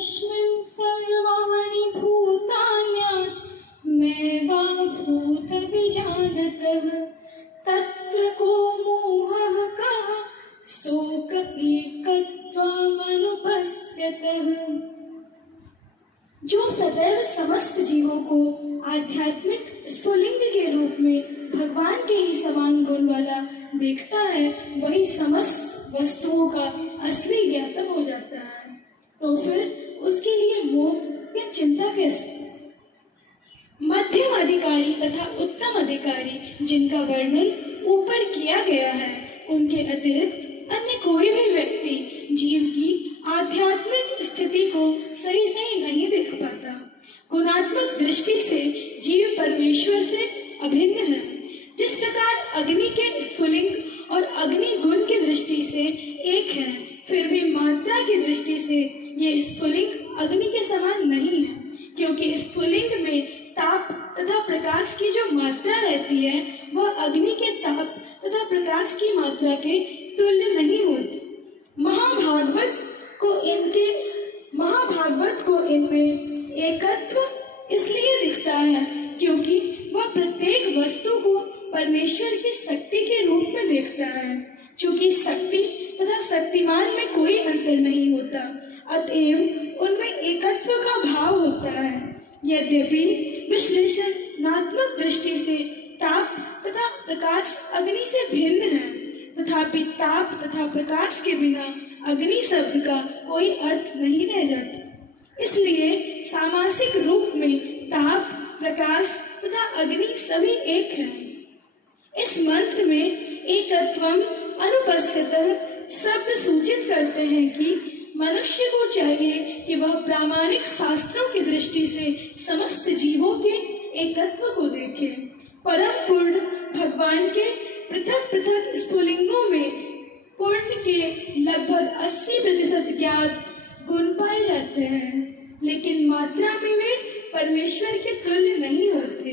यस्मिन् सर्वाणि भूतान्यमेवाभूतविजानतः तत्र को मोहः कः शोक एकत्वमनुपश्यतः। जो सदैव समस्त जीवों को आध्यात्मिक स्फुलिंग के रूप में भगवान के ही समान गुण वाला देखता है, वही समस्त वस्तुओं का असली ज्ञाता हो जाता है। तो फिर उसके लिए मोह या चिंता कैसे? मध्यम अधिकारी तथा उत्तम अधिकारी जिनका वर्णन ऊपर किया गया है, उनके अतिरिक्त अन्य कोई भी व्यक्ति जीव की आध्यात्मिक स्थिति को सही नहीं देख पाता। गुणात्मक दृष्टि से जीव परमेश्वर से अभिन्न है। जिस प्रकार अग्नि के स्फुलिंग और अग्नि गुण की दृष्टि से एक है, फिर भी मात्रा की दृष्टि से ये स्फुलिंग अग्नि के समान नहीं है, क्योंकि स्फुलिंग में ताप तथा प्रकाश की जो मात्रा रहती है, वह अग्नि के ताप तथा प्रकाश की मात्रा के तुल्य नहीं होती। महाभागवत को इनमें एकत्व इसलिए दिखता है क्योंकि वह प्रत्येक वस्तु को परमेश्वर की शक्ति के रूप में देखता है। चूंकि शक्ति तथा शक्तिमान में कोई अंतर नहीं होता, अतएव उनमें एकत्व का भाव होता है। यद्यपि विश्लेषणात्मक दृष्टि से ताप तथा प्रकाश अग्नि से भिन्न है, तथापि ताप तथा प्रकाश के बिना अग्नि शब्द का कोई अर्थ नहीं रह जाता। इसलिए सामासिक रूप में ताप, प्रकाश तथा अग्नि सभी एक हैं। इस मंत्र में एकत्वम अनुपस्थितः शब्द सूचित करते हैं कि मनुष्य को चाहिए कि वह प्रामाणिक शास्त्रों की दृष्टि से समस्त जीवों के एकत्व को देखे। परम पूर्ण भगवान के पृथक पृथक स्फुलिंगों में पूर्ण के लगभग 80% ज्ञात गुण पाए जाते हैं, लेकिन मात्रा में वे परमेश्वर के तुल्य नहीं होते।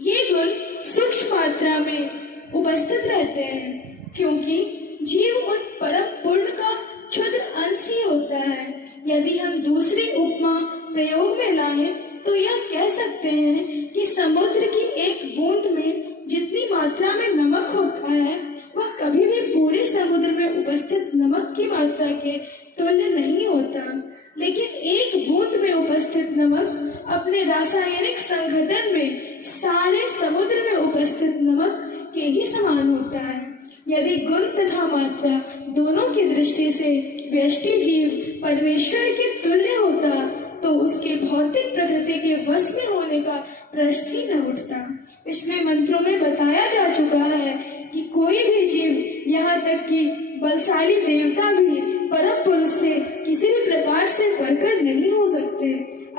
ये गुण सूक्ष्म मात्रा में उपस्थित रहते हैं, क्योंकि जीव उन परम पूर्ण का क्षुद्र अंश ही होता है। यदि हम दूसरी उपमा प्रयोग में लाएं तो यह कह सकते हैं कि समुद्र की एक बूंद में जितनी मात्रा में नमक होता है, वह कभी भी पूरे समुद्र में उपस्थित नमक की मात्रा के तुल्य नहीं होता। लेकिन एक बूंद में उपस्थित नमक अपने रासायनिक संघटन में सारे समुद्र में उपस्थित नमक के ही समान होता है। यदि गुण तथा मात्रा दोनों की दृष्टि से व्यष्टि जीव परमेश्वर के तुल्य होता, तो उसके भौतिक प्रकृति के वश में होने का प्रश्न ही न उठता। पिछले मंत्रों में बताया जा चुका है कि कोई भी जीव, यहाँ तक कि बलशाली देवता भी परम पुरुष से किसी भी प्रकार से बढ़कर नहीं हो सकते।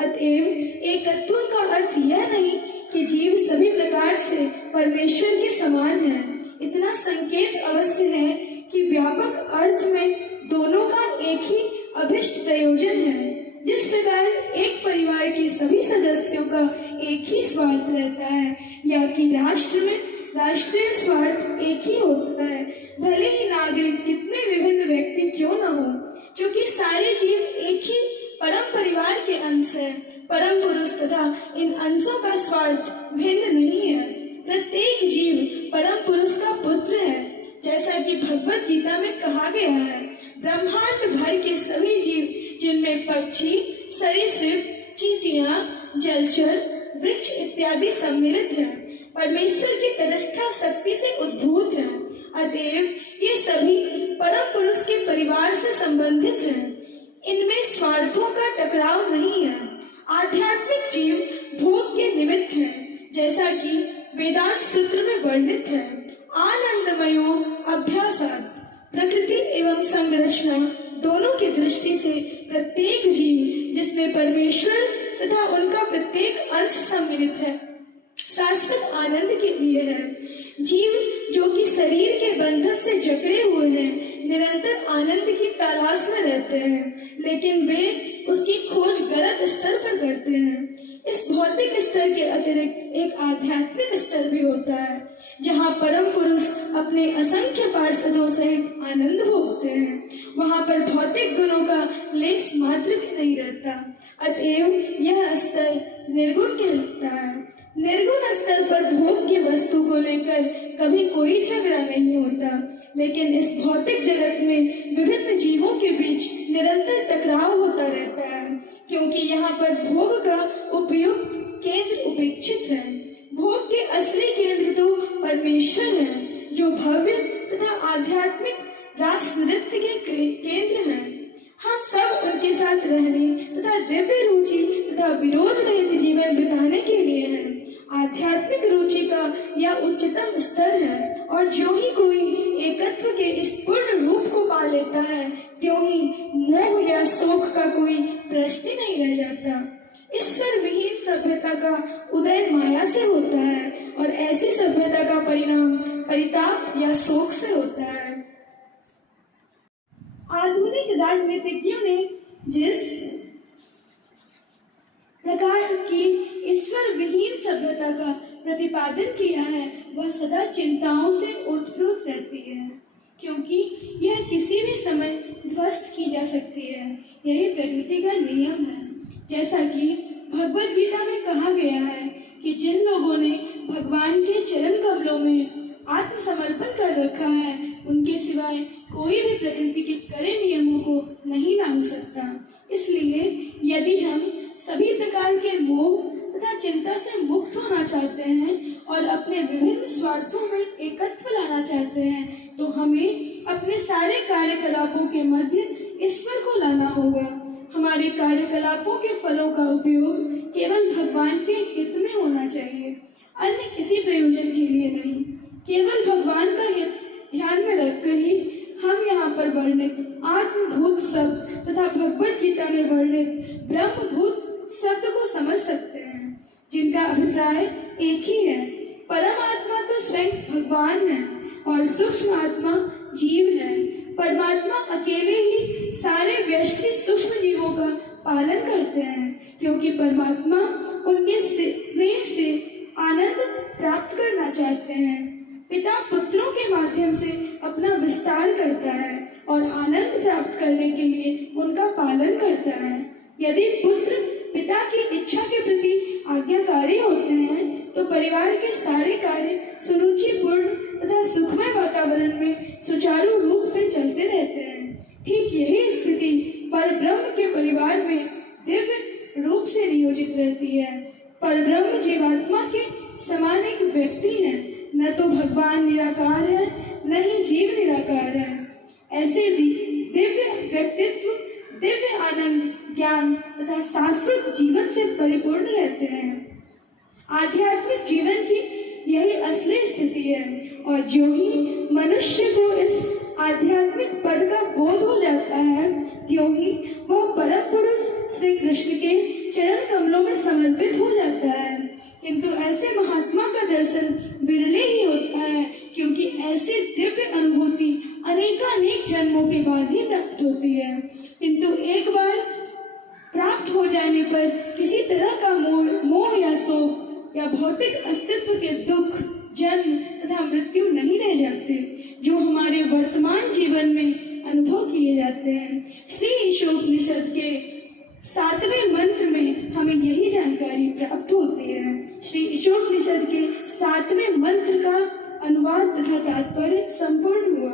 अतएव एकत्व का अर्थ यह नहीं कि जीव सभी प्रकार से परमेश्वर के समान है। इतना संकेत अवश्य है कि व्यापक अर्थ में दोनों का एक ही अभिष्ट प्रयोजन है। जिस प्रकार एक परिवार के सभी सदस्यों का एक ही स्वार्थ रहता है, या कि राष्ट्र में राष्ट्रीय स्वार्थ एक ही होता है, भले ही नागरिक कितने विभिन्न व्यक्ति क्यों न हो, क्योंकि सारे जीव एक ही परम परिवार के अंश है। परम पुरुष तथा इन अंशों का स्वार्थ भिन्न नहीं है। प्रत्येक जीव परम पुरुष का पुत्र है, जैसा कि भगवत गीता में कहा गया है। ब्रह्मांड भर के सभी जीव, जिनमें पक्षी, सरीसृप, चींटियां, जलचर, वृक्ष इत्यादि सम्मिलित हैं, परमेश्वर की तटस्था शक्ति से उद्भूत हैं। अतएव ये सभी परम पुरुष के परिवार से संबंधित हैं। इनमें स्वार्थों का टकराव नहीं है। आध्यात्मिक जीव भोग के निमित्त हैं, जैसा कि वेदांत सूत्र में वर्णित है। आनंदमयो अभ्यासात् प्रकृति एवं संरचना दोनों की दृष्टि से प्रत्येक जीव, जिसमें परमेश्वर तथा उनका प्रत्येक अंश सम्मिलित है, शाश्वत आनंद के लिए है। जीव जो कि शरीर के बंधन से जकड़े हुए हैं, निरंतर आनंद की तलाश में रहते हैं, लेकिन वे उसकी खोज गलत स्तर पर करते हैं। इस भौतिक स्तर के अतिरिक्त एक आध्यात्मिक स्तर भी होता है। जहाँ परम पुरुष अपने असंख्य पार्षदों सहित आनंद भोगते हैं, वहाँ पर भौतिक गुणों का लेस मात्र भी नहीं रहता। अतएव यह स्तर निर्गुण कहलाता है। निर्गुण स्तर पर भोग की वस्तु को लेकर कभी कोई झगड़ा नहीं होता, लेकिन इस भौतिक जगत में विभिन्न जीवों के बीच निरंतर टकराव होता रहता है, क्योंकि यहाँ पर भोग का उपयुक्त केंद्र उपेक्षित है। भोग के असली केंद्र तो परमेश्वर है, जो भव्य तथा आध्यात्मिक रास नृत्य के केंद्र हैं। हम सब उनके साथ रहने तथा दिव्य रुचि तथा विरोध रहित जीवन बिताने के लिए हैं। आध्यात्मिक रुचि का यह उच्चतम स्तर है, और जो ही कोई एकत्व के इस पूर्ण रूप को पा लेता है, त्यों ही मोह या शोक का कोई प्रश्न ही नहीं रह जाता। ईश्वर विहीन सभ्यता का उदय माया से होता है, और ऐसी सभ्यता का परिणाम परिताप या शोक से होता है। आधुनिक राजनीतिज्ञों ने जिस प्रकार की ईश्वर विहीन सभ्यता का प्रतिपादन किया है, वह सदा चिंताओं से ओतप्रोत रहती है, क्योंकि यह किसी भी समय ध्वस्त की जा सकती है। यही प्रकृति का नियम है। जैसा कि भगवद गीता में कहा गया है कि जिन लोगों ने भगवान के चरण कमलों में आत्मसमर्पण कर रखा है, उनके सिवाय कोई भी प्रकृति के कड़े नियमों को नहीं लांघ सकता। इसलिए यदि हम सभी प्रकार के मोह तथा चिंता से मुक्त होना चाहते हैं और अपने विभिन्न स्वार्थों में एकत्व लाना चाहते हैं, तो हमें अपने सारे कार्यकलापों के मध्य ईश्वर को लाना होगा। हमारे कार्यकलापों के फलों का उपयोग केवल भगवान के हित में होना चाहिए, अन्य किसी प्रयोजन के लिए नहीं। केवल भगवान का हित ध्यान में रखकर ही हम यहाँ पर वर्णित आत्मभूत शब्द तथा भगवद गीता में वर्णित ब्रह्मभूत शब्द को समझ सकते हैं, जिनका अभिप्राय एक ही है। परम आत्मा तो स्वयं भगवान है और सूक्ष्म आत्मा जीव है। परमात्मा अकेले ही सारे व्यष्टि सूक्ष्म जीवों का पालन करते हैं, क्योंकि परमात्मा उनके स्नेह से आनंद प्राप्त करना चाहते हैं। पिता पुत्रों के माध्यम से अपना विस्तार करता है और आनंद प्राप्त करने के लिए उनका पालन करता है। यदि पुत्र पिता की इच्छा के प्रति आज्ञाकारी होते हैं, तो परिवार के सारे कार्य सुरुचिपूर्ण तथा सुखमय वातावरण में सुचारू रूप से चलते रहते हैं। ठीक यही स्थिति परब्रह्म के परिवार में दिव्य रूप से नियोजित रहती है। परब्रह्म जीवात्मा के समान एक व्यक्ति है, न तो भगवान निराकार है, न ही जीव निराकार है। ऐसे दिव्य व्यक्तित्व दिव्य आनंद, ज्ञान तथा शाश्वत जीवन से परिपूर्ण रहते हैं। आध्यात्मिक जीवन की यही असली स्थिति है, और जो ही मनुष्य को इस आध्यात्मिक पद का बोध हो जाता है, त्यों ही वह परम पुरुष श्री कृष्ण के चरण कमलों में समर्पित हो जाता है। किंतु ऐसे महात्मा का दर्शन विरले ही होता है, क्योंकि ऐसी दिव्य अनुभूति अनेकानेक जन्मों के बाद ही प्राप्त होती है। किंतु एक बार प्राप्त हो जाने पर किसी तरह का मोह या शोक या भौतिक अस्तित्व के दुख, जन्म तथा मृत्यु नहीं रह जाते, जो हमारे वर्तमान जीवन में अनुभव किए जाते हैं। श्री ईशोपनिषद के 7वें मंत्र में हमें यही जानकारी प्राप्त होती है। श्री ईशोपनिषद के 7वें मंत्र का अनुवाद तथा तात्पर्य संपूर्ण हुआ।